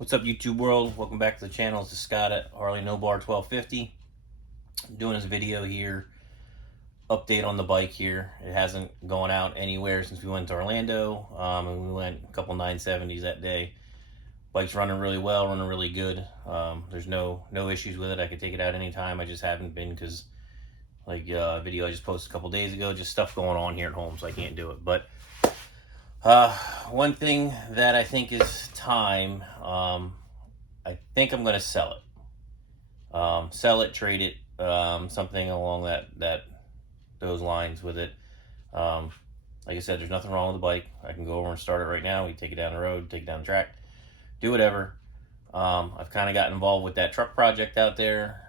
What's up, YouTube world? Welcome back to the channel. It's Scott at Harley No Bar 1250. I'm doing this video here, update on the bike here. It hasn't gone out anywhere since we went to Orlando, and we went a couple 970s that day. Bike's running really well, running really good. There's no issues with it. I could take it out anytime. I just haven't been because, like, video I just posted a couple days ago, just stuff going on here at home, so I can't do it. But one thing that I think is time, I think I'm going to sell it. Sell it, trade it, something along those lines with it. Like I said, there's nothing wrong with the bike. I can go over and start it right now. We take it down the road, take it down the track, do whatever. I've kind of gotten involved with that truck project out there,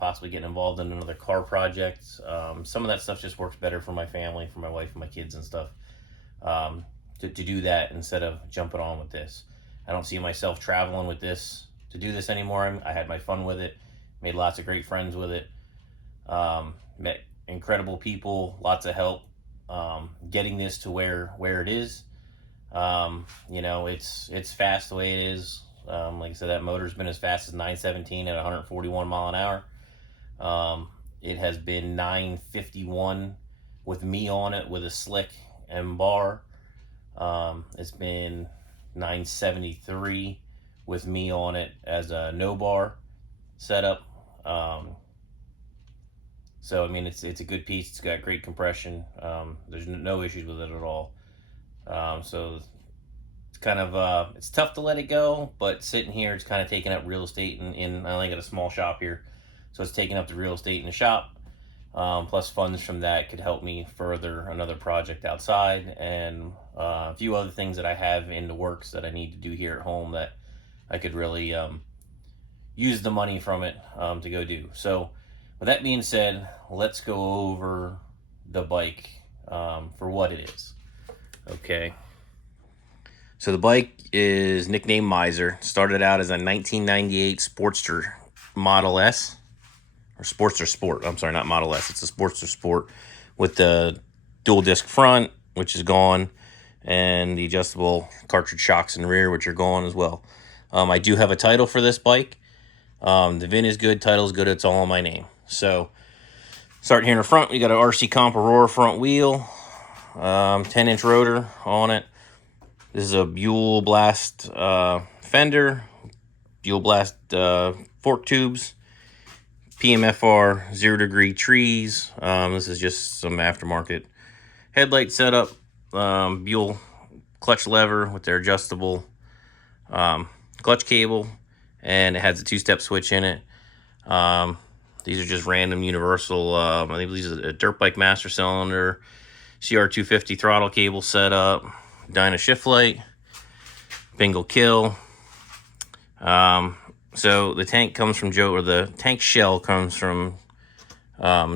possibly getting involved in another car project. Some of that stuff just works better for my family, for my wife and my kids and stuff. To do that instead of jumping on with this. I don't see myself traveling with this to do this anymore. I had my fun with it, made lots of great friends with it, met incredible people, lots of help getting this to where it is. You know, it's fast the way it is. Like I said, that motor's been as fast as 917 at 141 mile an hour. It has been 951 with me on it with a slick and bar. It's been 973 with me on it as a no bar setup. So I mean, it's a good piece. It's got great compression. There's no issues with it at all. So it's kind of it's tough to let it go, but sitting here, it's kind of taking up real estate, and I only got a small shop here, so it's taking up the real estate in the shop. Plus funds from that could help me further another project outside, and a few other things that I have in the works that I need to do here at home that I could really use the money from it to go do. So with that being said, let's go over the bike for what it is. Okay. So the bike is nicknamed Miser. Started out as a 1998 Sportster Model S. Or Sportster Sport. I'm sorry, not Model S. It's a Sportster Sport with the dual disc front, which is gone, and the adjustable cartridge shocks in the rear, which are gone as well. I do have a title for this bike. The VIN is good, title's good, it's all on my name. So, starting here in the front, we got an RC Comp Aurora front wheel, 10-inch rotor on it. This is a Buell Blast fender, Buell Blast fork tubes. PMFR 0 degree trees. This is just some aftermarket headlight setup. Buell clutch lever with their adjustable clutch cable, and it has a 2-step switch in it. These are just random universal. I think these are a dirt bike master cylinder, CR250 throttle cable setup, Dyna shift light, Bingo kill. So the tank comes from Joe, or the tank shell comes from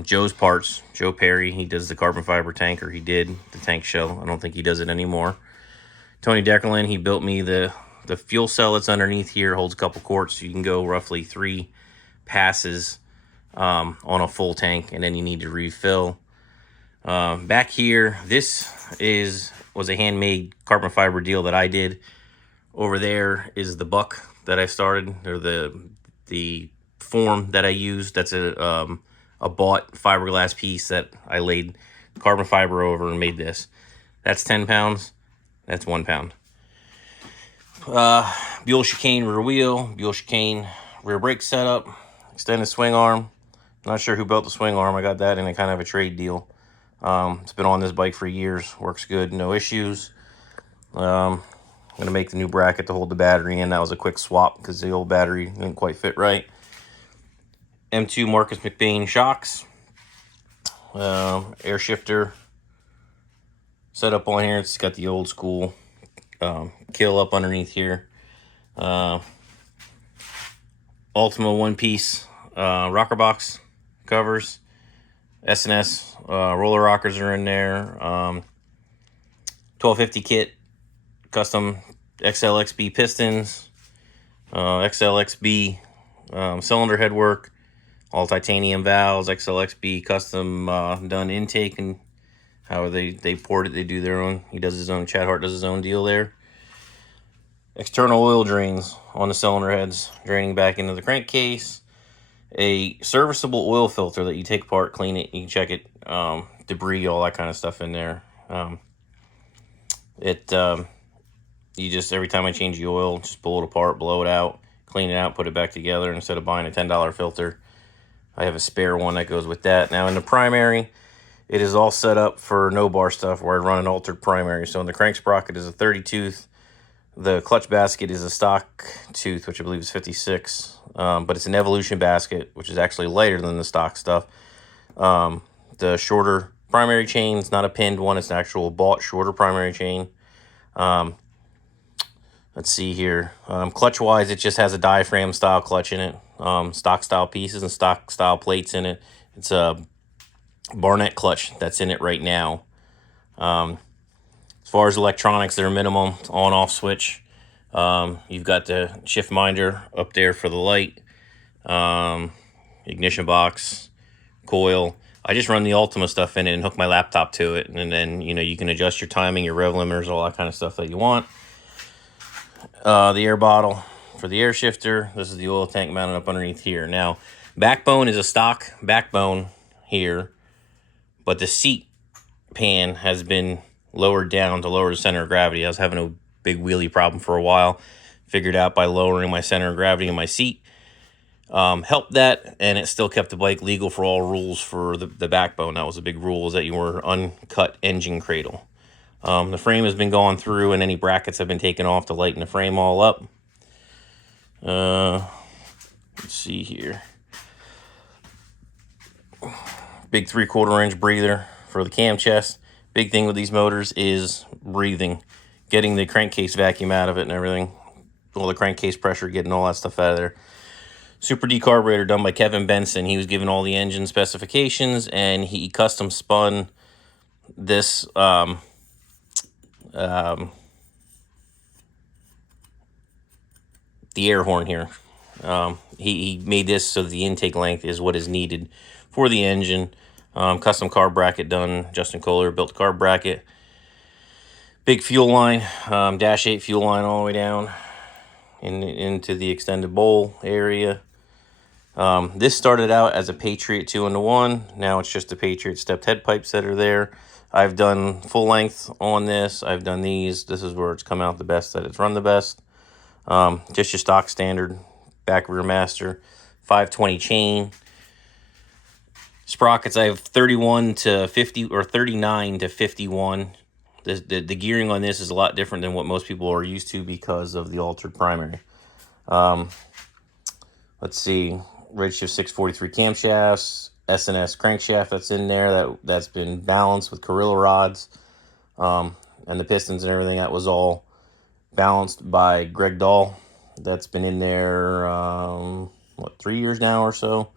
Joe's Parts. Joe Perry, he does the carbon fiber tank, or he did the tank shell. I don't think he does it anymore. Tony Deckerlin, he built me the fuel cell that's underneath here, holds a couple quarts, so you can go roughly 3 passes on a full tank, and then you need to refill. Back here, this was a handmade carbon fiber deal that I did. Over there is the buck that I started, or the form that I used. That's a bought fiberglass piece that I laid carbon fiber over and made this. That's 10 pounds. That's 1 pound. Buell chicane rear wheel, Buell chicane rear brake setup, extended swing arm. Not sure who built the swing arm. I got that in a kind of a trade deal. It's been on this bike for years. Works good, no issues. I'm going to make the new bracket to hold the battery in. That was a quick swap because the old battery didn't quite fit right. M2 Marcus McBain shocks. Air shifter set up on here. It's got the old school kill up underneath here. Ultima one-piece rocker box covers. S&S roller rockers are in there. 1250 kit. Custom XLXB pistons, XLXB cylinder head work, all titanium valves, XLXB custom done intake, and how they port it, they do their own. He does his own, Chad Hart does his own deal there. external oil drains on the cylinder heads, draining back into the crankcase. A serviceable oil filter that you take apart, clean it, you can check it, debris, all that kind of stuff in there. You just, every time I change the oil, just pull it apart, blow it out, clean it out, put it back together. Instead of buying a $10 filter, I have a spare one that goes with that. Now in the primary, it is all set up for no bar stuff, where I run an altered primary. So in the crank sprocket is a 30 tooth. The clutch basket is a stock tooth, which I believe is 56. But it's an Evolution basket, which is actually lighter than the stock stuff. The shorter primary chain, it's not a pinned one, it's an actual bought shorter primary chain. Let's see here. Clutch wise, it just has a diaphragm style clutch in it. Stock style pieces and stock style plates in it. It's a Barnett clutch that's in it right now. As far as electronics, they're minimum on off switch. You've got the shift minder up there for the light, ignition box, coil. I just run the Ultima stuff in it and hook my laptop to it, and then you can adjust your timing, your rev limiters, all that kind of stuff that you want. The air bottle for the air shifter. This is the oil tank mounted up underneath here. Now, backbone is a stock backbone here, but the seat pan has been lowered down to lower the center of gravity. I was having a big wheelie problem for a while. Figured out by lowering my center of gravity in my seat. Helped that, and it still kept the bike legal for all rules for the backbone. That was a big rule, is that you were uncut engine cradle. The frame has been gone through, and any brackets have been taken off to lighten the frame all up. Let's see here. Big 3/4 inch breather for the cam chest. Big thing with these motors is breathing, getting the crankcase vacuum out of it and everything. All the crankcase pressure, getting all that stuff out of there. Super decarburetor done by Kevin Benson. He was given all the engine specifications, and he custom spun this the air horn here. He made this so that the intake length is what is needed for the engine. Custom carb bracket done. Justin Kohler built the carb bracket. Big fuel line, dash 8 fuel line all the way down into the extended bowl area. This started out as a Patriot 2-in-1. Now it's just the Patriot stepped head pipes that are there. I've done full length on this. I've done these. This is where it's come out the best, that it's run the best. Just your stock standard back rear master, 520 chain. Sprockets, I have 31 to 50 or 39 to 51. The gearing on this is a lot different than what most people are used to because of the altered primary. Let's see, Redshift 643 camshafts, S&S crankshaft that's in there, that's been balanced with Carilla rods, and the pistons and everything, that was all balanced by Greg Dahl. That's been in there, 3 years now or so.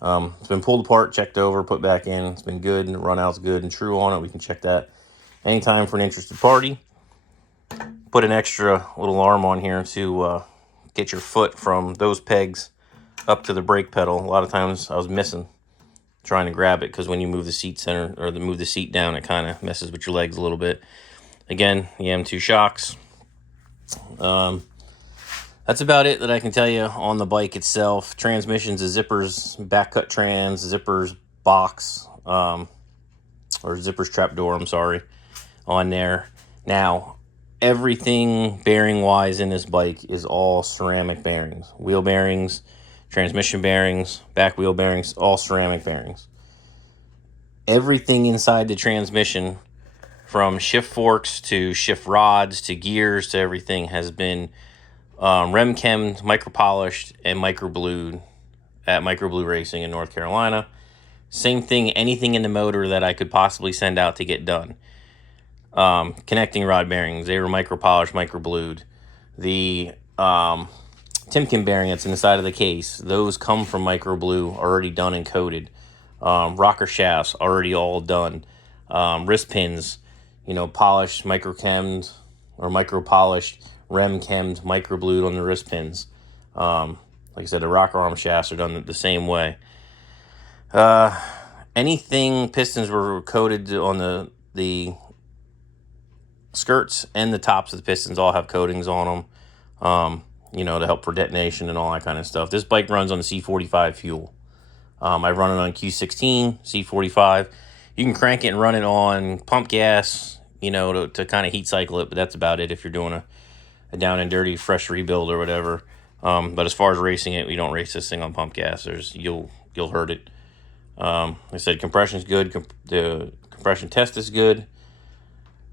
It's been pulled apart, checked over, put back in. It's been good, and the run out's good and true on it. We can check that anytime for an interested party. Put an extra little arm on here to get your foot from those pegs up to the brake pedal. A lot of times I was missing trying to grab it, because when you move the seat center or move the seat down, it kind of messes with your legs a little bit. Again, the M2 shocks. That's about it that I can tell you on the bike itself. Transmissions, a Zippers back cut trans, Zippers box, or Zippers trapdoor, I'm sorry, on there. Now, everything bearing wise in this bike is all ceramic bearings. Wheel bearings, transmission bearings, back wheel bearings, all ceramic bearings. Everything inside the transmission, from shift forks to shift rods to gears to everything, has been rem chemmed, micro polished, and micro blued at Micro Blue Racing in North Carolina. Same thing, anything in the motor that I could possibly send out to get done. Connecting rod bearings, they were micro polished, micro blued. The Timken bearing that's in the side of the case, those come from Micro Blue, already done and coated. Rocker shafts, already all done. Wrist pins, polished, micro chemmed, or micro polished, rem chemmed, micro blued on the wrist pins. Like I said, the rocker arm shafts are done the same way. Anything pistons were coated on the skirts and the tops of the pistons all have coatings on them, to help for detonation and all that kind of stuff. This bike runs on the C45 fuel. I run it on Q16, C45. You can crank it and run it on pump gas, to kind of heat cycle it, but that's about it if you're doing a down and dirty fresh rebuild or whatever. But as far as racing it, we don't race this thing on pump gas. You'll hurt it. Like I said, compression's good. The compression test is good.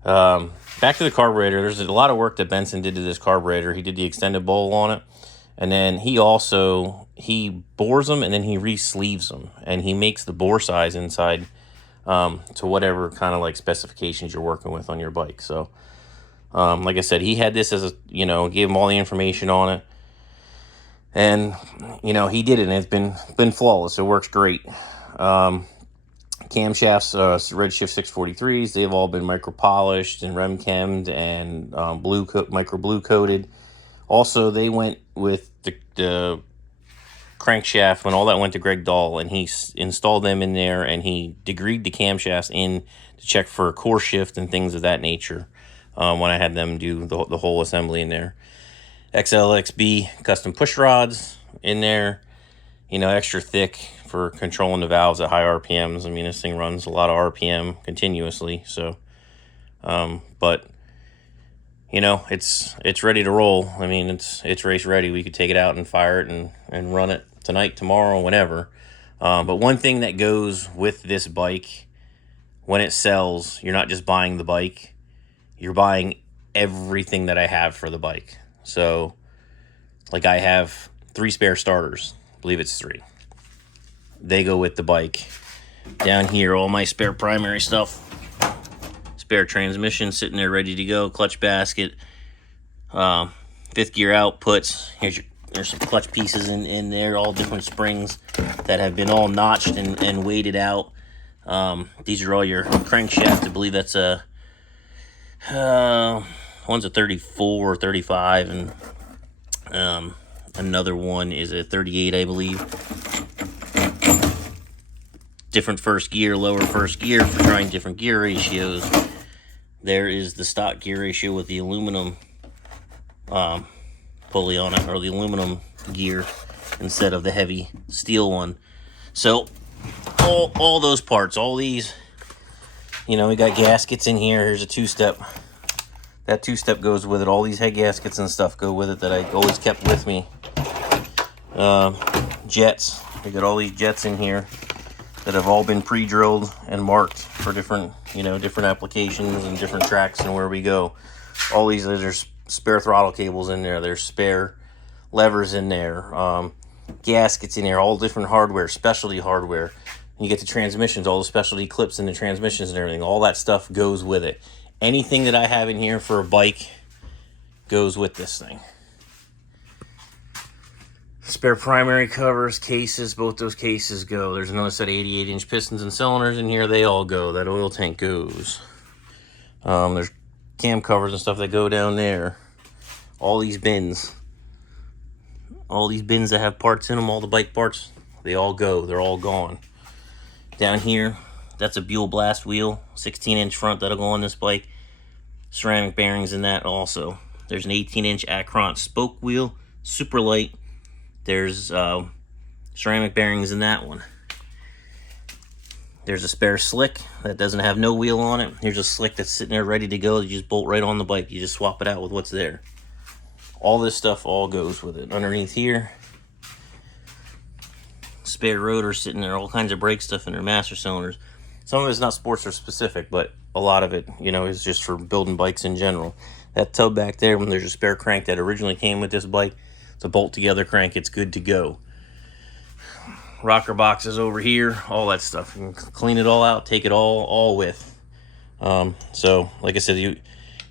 Back to the carburetor. There's a lot of work that Benson did to this carburetor. He did the extended bowl on it, and then he bores them and then he re-sleeves them, and he makes the bore size inside to whatever kind of like specifications you're working with on your bike. So like I said, he had this as gave him all the information on it, and he did it, and it's been flawless. It works great. Camshafts, Redshift 643s, they've all been micro polished and rem chemmed and micro blue coated. Also, they went with the crankshaft when all that went to Greg Dahl, and he installed them in there, and he degreed the camshafts in to check for core shift and things of that nature. When I had them do the whole assembly in there, XLXB custom push rods in there, extra thick for controlling the valves at high RPMs. I mean, this thing runs a lot of RPM continuously. So, but it's ready to roll. I mean, it's race ready. We could take it out and fire it and run it tonight, tomorrow, whenever. But one thing that goes with this bike when it sells, you're not just buying the bike, you're buying everything that I have for the bike. So, like, I have 3 spare starters. I believe it's 3. They go with the bike. Down here, all my spare primary stuff. Spare transmission sitting there ready to go. Clutch basket. 5th gear outputs. There's some clutch pieces in there. All different springs that have been all notched and weighted out. These are all your crankshaft. I believe that's one's a 34 or 35, and another one is a 38, I believe. Different first gear, lower first gear for trying different gear ratios. There is the stock gear ratio with the aluminum pulley on it, or the aluminum gear instead of the heavy steel one. So all those parts, all these, we got gaskets in here. Here's a 2-step. That 2-step goes with it. All these head gaskets and stuff go with it that I always kept with me. Jets. We got all these jets in here that have all been pre-drilled and marked for different applications and different tracks and where we go. All these, there's spare throttle cables in there. There's spare levers in there. Gaskets in there. All different hardware, specialty hardware. And you get the transmissions, all the specialty clips in the transmissions and everything. All that stuff goes with it. Anything that I have in here for a bike goes with this thing. Spare primary covers, cases, both those cases go. There's another set of 88-inch pistons and cylinders in here. They all go. That oil tank goes. There's cam covers and stuff that go down there. All these bins. All these bins that have parts in them, all the bike parts, they all go. They're all gone. Down here, that's a Buell Blast wheel, 16-inch front that'll go on this bike. Ceramic bearings in that also. There's an 18-inch Acron spoke wheel, super light. There's ceramic bearings in that one. There's a spare slick that doesn't have no wheel on it. Here's a slick that's sitting there ready to go. You just bolt right on the bike. You just swap it out with what's there. All this stuff all goes with it. Underneath here, spare rotor sitting there. All kinds of brake stuff in their master cylinders. Some of it's not Sportster specific, but a lot of it, is just for building bikes in general. That tub back there, when there's a spare crank that originally came with this bike, it's a bolt together crank. It's good to go. Rocker boxes over here, all that stuff. You can clean it all out, take it all with. So, like I said, you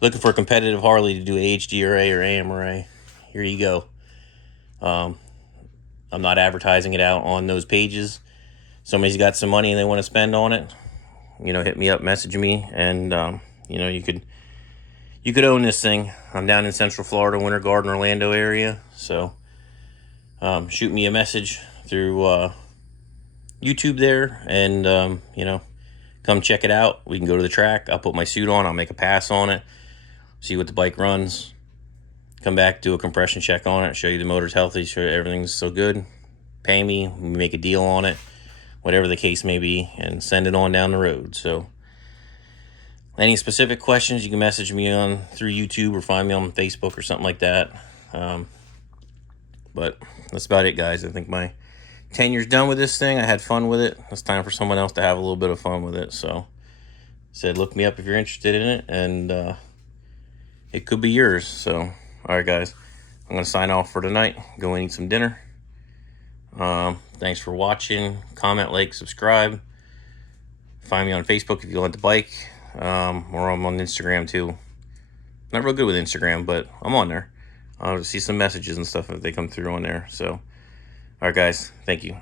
looking for a competitive Harley to do HDRA or AMRA, here you go. I'm not advertising it out on those pages. Somebody's got some money and they want to spend on it, hit me up, message me, and you could own this thing. I'm down in Central Florida, Winter Garden, Orlando area. So shoot me a message through YouTube there, and come check it out. We can go to the track. I'll put my suit on. I'll make a pass on it. see what the bike runs, come back, do a compression check on it, show you the motor's healthy, show you everything's so good, pay me, we make a deal on it, whatever the case may be, and send it on down the road. So any specific questions, you can message me on through YouTube or find me on Facebook or something like that. But that's about it, guys. I think my tenure's done with this thing. I had fun with it. It's time for someone else to have a little bit of fun with it. So said, look me up if you're interested in it, and it could be yours. So, all right, guys, I'm going to sign off for tonight. Go and eat some dinner. Thanks for watching. Comment, like, subscribe. Find me on Facebook if you like the bike. Or I'm on Instagram too. Not real good with Instagram, but I'm on there. I'll see some messages and stuff if they come through on there. So, all right, guys, thank you.